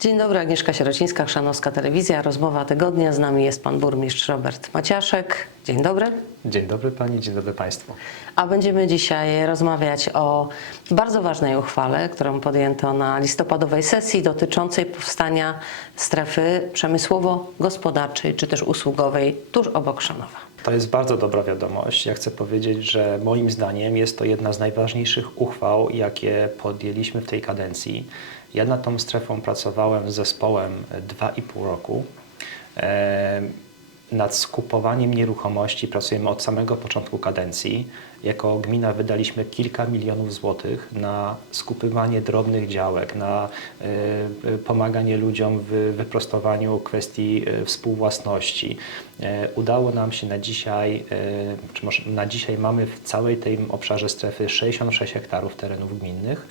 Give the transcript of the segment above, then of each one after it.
Dzień dobry, Agnieszka Sierocińska, Chrzanowska Telewizja. Rozmowa tygodnia. Z nami jest pan burmistrz Robert Maciaszek. Dzień dobry. Dzień dobry Pani, dzień dobry Państwu. A będziemy dzisiaj rozmawiać o bardzo ważnej uchwale, którą podjęto na listopadowej sesji dotyczącej powstania strefy przemysłowo-gospodarczej czy też usługowej tuż obok Chrzanowa. To jest bardzo dobra wiadomość. Ja chcę powiedzieć, że moim zdaniem jest to jedna z najważniejszych uchwał, jakie podjęliśmy w tej kadencji. Ja nad tą strefą pracowałem z zespołem 2,5 roku. Nad skupowaniem nieruchomości pracujemy od samego początku kadencji. Jako gmina wydaliśmy kilka milionów złotych na skupywanie drobnych działek, na e, e, pomaganie ludziom w wyprostowaniu kwestii e, współwłasności. Udało nam się na dzisiaj, czy może na dzisiaj mamy w całej tym obszarze strefy 66 hektarów terenów gminnych,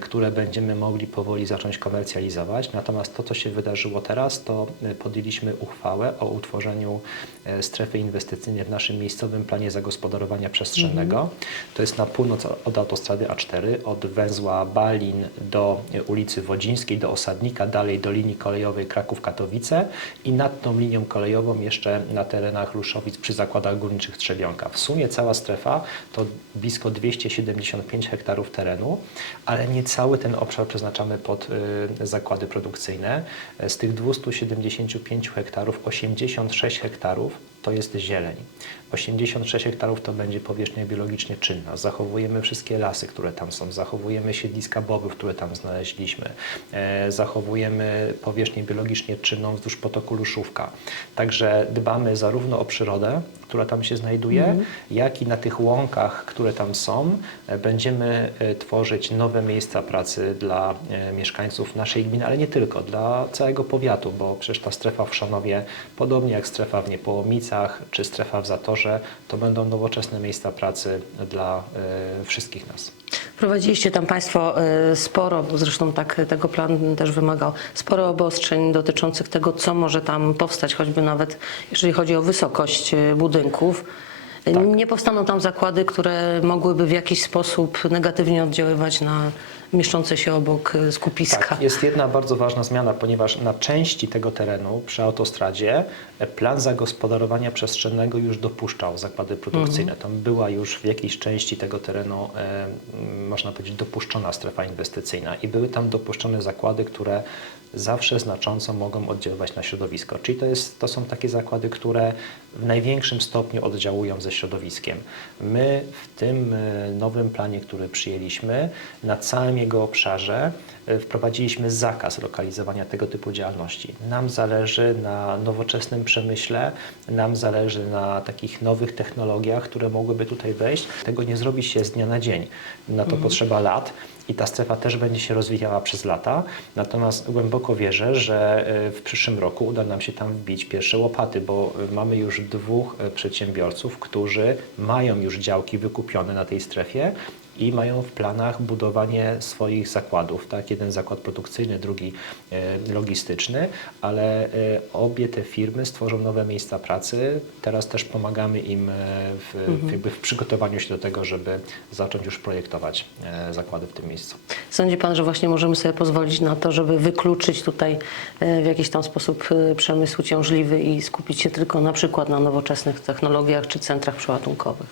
które będziemy mogli powoli zacząć komercjalizować. Natomiast to, co się wydarzyło teraz, to podjęliśmy uchwałę o utworzeniu e, strefy inwestycyjnej w naszym miejscowym planie zagospodarowania przestrzennego. To jest na północ od autostrady A4, od węzła Balin do e, ulicy Wodzińskiej, do Osadnika, dalej do linii kolejowej Kraków-Katowice i nad tą linią kolejową jeszcze na terenach Luszowic przy zakładach górniczych Trzebionka. W sumie cała strefa to blisko 275 hektarów terenu, ale nie cały ten obszar przeznaczamy pod y, zakłady produkcyjne. Z tych 275 hektarów 86 hektarów hektarów to jest zieleń. 86 hektarów to będzie powierzchnia biologicznie czynna. Zachowujemy wszystkie lasy, które tam są, zachowujemy siedliska bobów, które tam znaleźliśmy, e, zachowujemy powierzchnię biologicznie czynną wzdłuż potoku Luszówka. Także dbamy zarówno o przyrodę, która tam się znajduje, jak i na tych łąkach, które tam są, e, będziemy e, tworzyć nowe miejsca pracy dla mieszkańców naszej gminy, ale nie tylko, dla całego powiatu, bo przecież ta strefa w Szanowie, podobnie jak strefa w Niepołomicach czy strefa w Zatorze, to będą nowoczesne miejsca pracy dla e, wszystkich nas. Wprowadziliście tam Państwo y, sporo, bo zresztą tak tego plan też wymagał, sporo obostrzeń dotyczących tego, co może tam powstać, choćby nawet jeżeli chodzi o wysokość y, budynków. Nie powstaną tam zakłady, które mogłyby w jakiś sposób negatywnie oddziaływać na mieszczące się obok y, skupiska. Tak, jest jedna bardzo ważna zmiana, ponieważ na części tego terenu przy autostradzie e, plan zagospodarowania przestrzennego już dopuszczał zakłady produkcyjne. Tam była już w jakiejś części tego terenu, e, można powiedzieć, dopuszczona strefa inwestycyjna i były tam dopuszczone zakłady, które zawsze znacząco mogą oddziaływać na środowisko. Czyli to, jest, to są takie zakłady, które w największym stopniu oddziałują ze środowiskiem. My w tym e, nowym planie, który przyjęliśmy, na całym jego obszarze e, wprowadziliśmy zakaz lokalizowania tego typu działalności. Nam zależy na nowoczesnym przemyśle, nam zależy na takich nowych technologiach, które mogłyby tutaj wejść. Tego nie zrobi się z dnia na dzień. Na to potrzeba lat i ta strefa też będzie się rozwijała przez lata. Natomiast głęboko wierzę, że e, w przyszłym roku uda nam się tam wbić pierwsze łopaty, bo e, mamy już dwóch przedsiębiorców, którzy mają już działki wykupione na tej strefie i mają w planach budowanie swoich zakładów. Tak? Jeden zakład produkcyjny, drugi e, logistyczny, ale e, obie te firmy stworzą nowe miejsca pracy. Teraz też pomagamy im e, w, jakby w przygotowaniu się do tego, żeby zacząć już projektować zakłady w tym miejscu. Sądzi Pan, że właśnie możemy sobie pozwolić na to, żeby wykluczyć tutaj w jakiś tam sposób przemysł ciążliwy i skupić się tylko na przykład na nowoczesnych technologiach czy centrach przeładunkowych?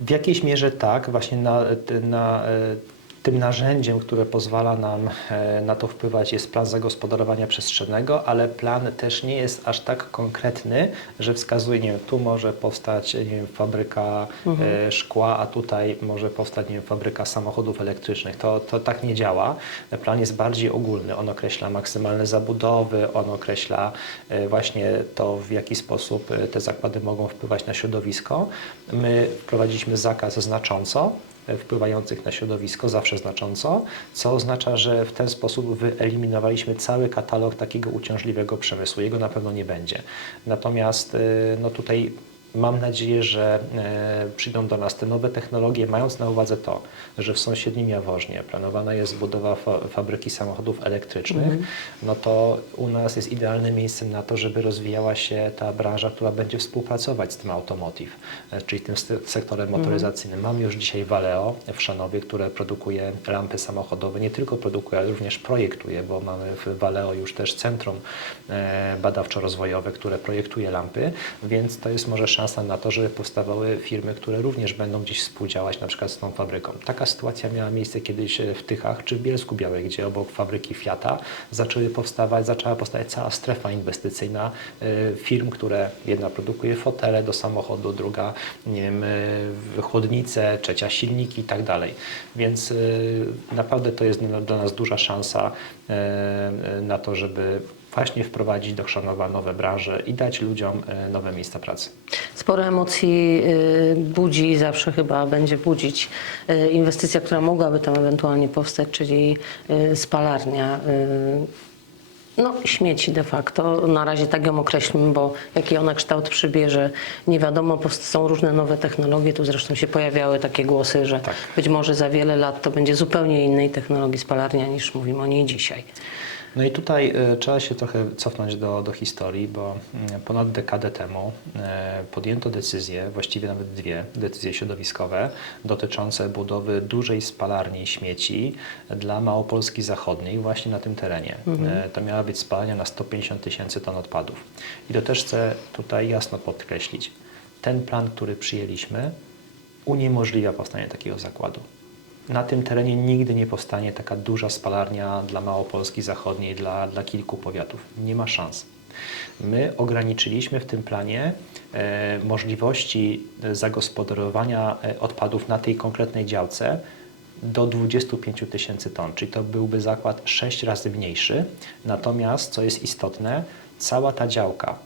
W jakiejś mierze tak, właśnie na, na e, tym narzędziem, które pozwala nam e, na to wpływać jest plan zagospodarowania przestrzennego, ale plan też nie jest aż tak konkretny, że wskazuje, nie wiem, tu może powstać nie wiem, fabryka e, szkła, a tutaj może powstać nie wiem, fabryka samochodów elektrycznych. To, to tak nie działa. Plan jest bardziej ogólny. On określa maksymalne zabudowy, on określa e, właśnie to, w jaki sposób e, te zakłady mogą wpływać na środowisko. My wprowadziliśmy zakaz znacząco, wpływających na środowisko, zawsze znacząco, co oznacza, że w ten sposób wyeliminowaliśmy cały katalog takiego uciążliwego przemysłu. Jego na pewno nie będzie. Natomiast y, no tutaj Mam nadzieję, że e, przyjdą do nas te nowe technologie, mając na uwadze to, że w sąsiednim Jaworznie planowana jest budowa fa fabryki samochodów elektrycznych, no to u nas jest idealne miejsce na to, żeby rozwijała się ta branża, która będzie współpracować z tym automotive, e, czyli tym sektorem motoryzacyjnym. Mamy już dzisiaj Valeo w Szanowie, które produkuje lampy samochodowe, nie tylko produkuje, ale również projektuje, bo mamy w Valeo już też centrum e, badawczo-rozwojowe, które projektuje lampy, więc to jest może szansa na to, żeby powstawały firmy, które również będą gdzieś współdziałać na przykład z tą fabryką. Taka sytuacja miała miejsce kiedyś e, w Tychach czy w Bielsku Białej, gdzie obok fabryki Fiata zaczęły powstawać, zaczęła powstawać cała strefa inwestycyjna e, firm, które jedna produkuje fotele do samochodu, druga nie wiem, e, chłodnice, trzecia silniki i tak dalej. Więc naprawdę to jest dla- nas duża szansa na to, żeby właśnie wprowadzić do Chrzanowa nowe branże i dać ludziom e, nowe miejsca pracy. Sporo emocji y, budzi i zawsze chyba będzie budzić y, inwestycja, która mogłaby tam ewentualnie powstać, czyli spalarnia. No, śmieci de facto. Na razie tak ją określmy, bo jaki ona kształt przybierze, nie wiadomo. Są różne nowe technologie. Tu zresztą się pojawiały takie głosy, że Tak. być może za wiele lat to będzie zupełnie innej technologii spalarnia niż mówimy o niej dzisiaj. No i tutaj e, trzeba się trochę cofnąć do, do historii, bo mm, ponad dekadę temu e, podjęto decyzje, właściwie nawet dwie decyzje środowiskowe dotyczące budowy dużej spalarni śmieci dla Małopolski Zachodniej właśnie na tym terenie. E, To miała być spalarnia na 150 tysięcy ton odpadów. I to też chcę tutaj jasno podkreślić. Ten plan, który przyjęliśmy, uniemożliwia powstanie takiego zakładu. Na tym terenie nigdy nie powstanie taka duża spalarnia dla Małopolski Zachodniej, dla, dla kilku powiatów. Nie ma szans. My ograniczyliśmy w tym planie e, możliwości e, zagospodarowania e, odpadów na tej konkretnej działce do 25 tysięcy ton, czyli to byłby zakład 6 razy mniejszy. Natomiast, co jest istotne, cała ta działka,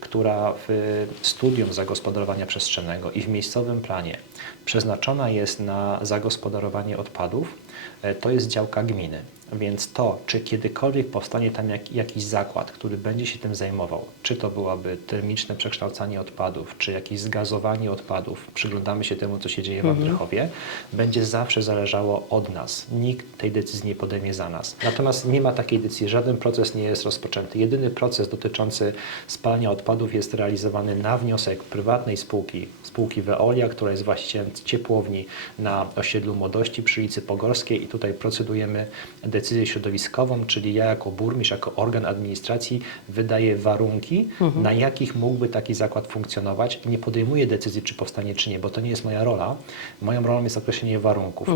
która w studium zagospodarowania przestrzennego i w miejscowym planie przeznaczona jest na zagospodarowanie odpadów, e, to jest działka gminy. Więc to, czy kiedykolwiek powstanie tam jak, jakiś zakład, który będzie się tym zajmował, czy to byłaby termiczne przekształcanie odpadów, czy jakieś zgazowanie odpadów, przyglądamy się temu, co się dzieje w Andrychowie, będzie zawsze zależało od nas. Nikt tej decyzji nie podejmie za nas. Natomiast nie ma takiej decyzji, żaden proces nie jest rozpoczęty. Jedyny proces dotyczący spalania odpadów jest realizowany na wniosek prywatnej spółki, spółki Veolia, która jest właścicielem ciepłowni na osiedlu Młodości przy ulicy Pogorskiej i tutaj procedujemy decyzję środowiskową, czyli ja jako burmistrz, jako organ administracji wydaję warunki, na jakich mógłby taki zakład funkcjonować nie podejmuję decyzji, czy powstanie, czy nie, bo to nie jest moja rola. Moją rolą jest określenie warunków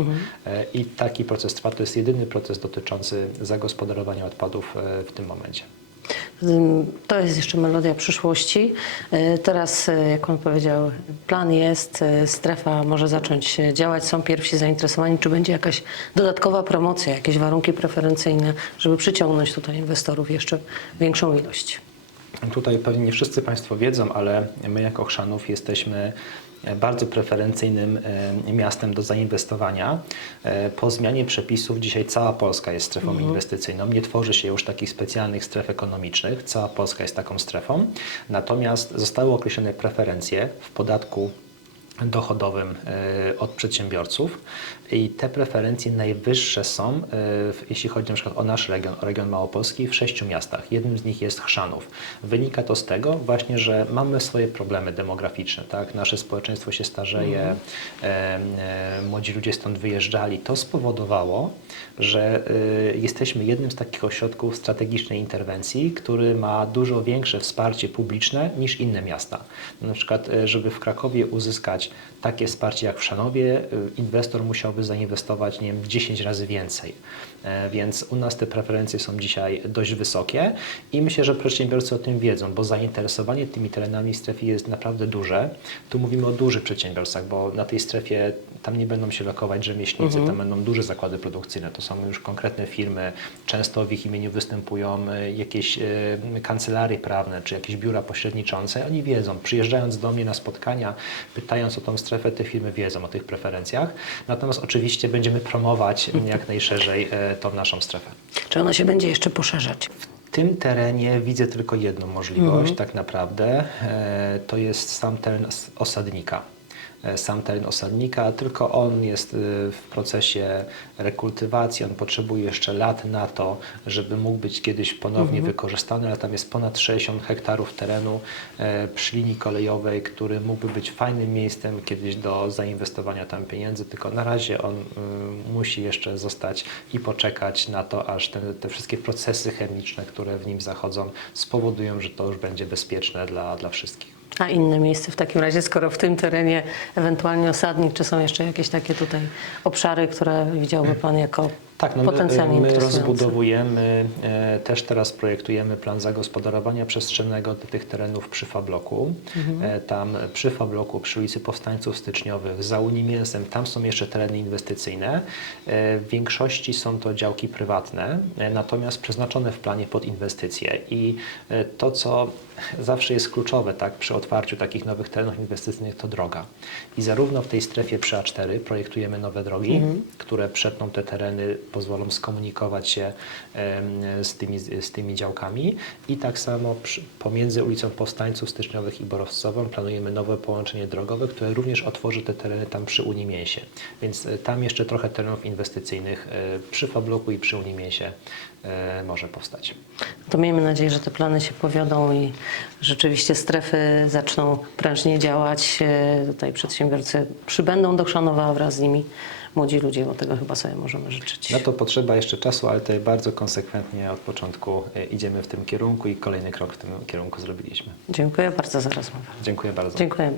E, i taki proces trwa. To jest jedyny proces dotyczący zagospodarowania odpadów e, w tym momencie. To jest jeszcze melodia przyszłości. Y, Teraz, y, jak pan powiedział, plan jest, y, strefa może zacząć działać, są pierwsi zainteresowani. Czy będzie jakaś dodatkowa promocja, jakieś warunki preferencyjne, żeby przyciągnąć tutaj inwestorów jeszcze większą ilość? Tutaj pewnie nie wszyscy Państwo wiedzą, ale my jako Chrzanów jesteśmy bardzo preferencyjnym e, miastem do zainwestowania. E, Po zmianie przepisów dzisiaj cała Polska jest strefą inwestycyjną. Nie tworzy się już takich specjalnych stref ekonomicznych. Cała Polska jest taką strefą. Natomiast zostały określone preferencje w podatku dochodowym e, od przedsiębiorców i te preferencje najwyższe są, e, jeśli chodzi na przykład o nasz region, o region Małopolski, w sześciu miastach. Jednym z nich jest Chrzanów. Wynika to z tego właśnie, że mamy swoje problemy demograficzne, tak? Nasze społeczeństwo się starzeje, e, młodzi ludzie stąd wyjeżdżali. To spowodowało, że jesteśmy jednym z takich ośrodków strategicznej interwencji, który ma dużo większe wsparcie publiczne niż inne miasta. Na przykład, żeby w Krakowie uzyskać takie wsparcie jak w Szanowie, e, inwestor musiałby zainwestować, nie wiem, 10 razy więcej. E, Więc u nas te preferencje są dzisiaj dość wysokie i myślę, że przedsiębiorcy o tym wiedzą, bo zainteresowanie tymi terenami w strefie jest naprawdę duże. Tu mówimy o dużych przedsiębiorstwach, bo na tej strefie tam nie będą się lokować rzemieślnicy, tam będą duże zakłady produkcyjne, to są już konkretne firmy, często w ich imieniu występują e, jakieś e, kancelarie prawne czy jakieś biura pośredniczące. Oni wiedzą, przyjeżdżając do mnie na spotkania, pytając o tą strefę, te firmy wiedzą o tych preferencjach. Natomiast oczywiście będziemy promować jak najszerzej e, tą naszą strefę. Czy ona się będzie jeszcze poszerzać? tym terenie widzę tylko jedną możliwość, tak naprawdę. E, to jest sam teren os- osadnika. E, Sam teren osadnika, tylko on jest e, w procesie rekultywacji. On potrzebuje jeszcze lat na to, żeby mógł być kiedyś ponownie wykorzystany, ale tam jest ponad 60 hektarów terenu e, przy linii kolejowej, który mógłby być fajnym miejscem kiedyś do zainwestowania tam pieniędzy, tylko na razie on musi jeszcze zostać i poczekać na to, aż te, te wszystkie procesy chemiczne, które w nim zachodzą, spowodują, że to już będzie bezpieczne dla, dla wszystkich. A inne miejsce w takim razie, skoro w tym terenie ewentualnie osadnik, czy są jeszcze jakieś takie tutaj obszary, które widziałby Pan jako Tak, no my, potencjalnie my interesujące? rozbudowujemy, e, też teraz projektujemy plan zagospodarowania przestrzennego do tych terenów przy Fabloku. E, Tam przy Fabloku, przy ulicy Powstańców Styczniowych, za Unimięsem, tam są jeszcze tereny inwestycyjne. E, W większości są to działki prywatne, natomiast przeznaczone w planie pod inwestycje. I to, co zawsze jest kluczowe tak, przy otwarciu takich nowych terenów inwestycyjnych, to droga. I zarówno w tej strefie przy A4 projektujemy nowe drogi, które przetną te tereny, pozwolą skomunikować się z tymi, z tymi działkami i tak samo przy, pomiędzy ulicą Powstańców Styczniowych i Borowcową planujemy nowe połączenie drogowe, które również otworzy te tereny tam przy Unimięsie. Więc e, tam jeszcze trochę terenów inwestycyjnych e, przy Fabloku i przy Unimięsie e, może powstać. To miejmy nadzieję, że te plany się powiodą i rzeczywiście strefy zaczną prężnie działać. Tutaj przedsiębiorcy przybędą do Chrzanowa, a wraz z nimi młodzi ludzie, bo tego chyba sobie możemy życzyć. Na to potrzeba jeszcze czasu, ale tutaj bardzo konsekwentnie od początku e, idziemy w tym kierunku i kolejny krok w tym kierunku zrobiliśmy. Dziękuję bardzo za rozmowę. Dziękuję bardzo. Dziękujemy.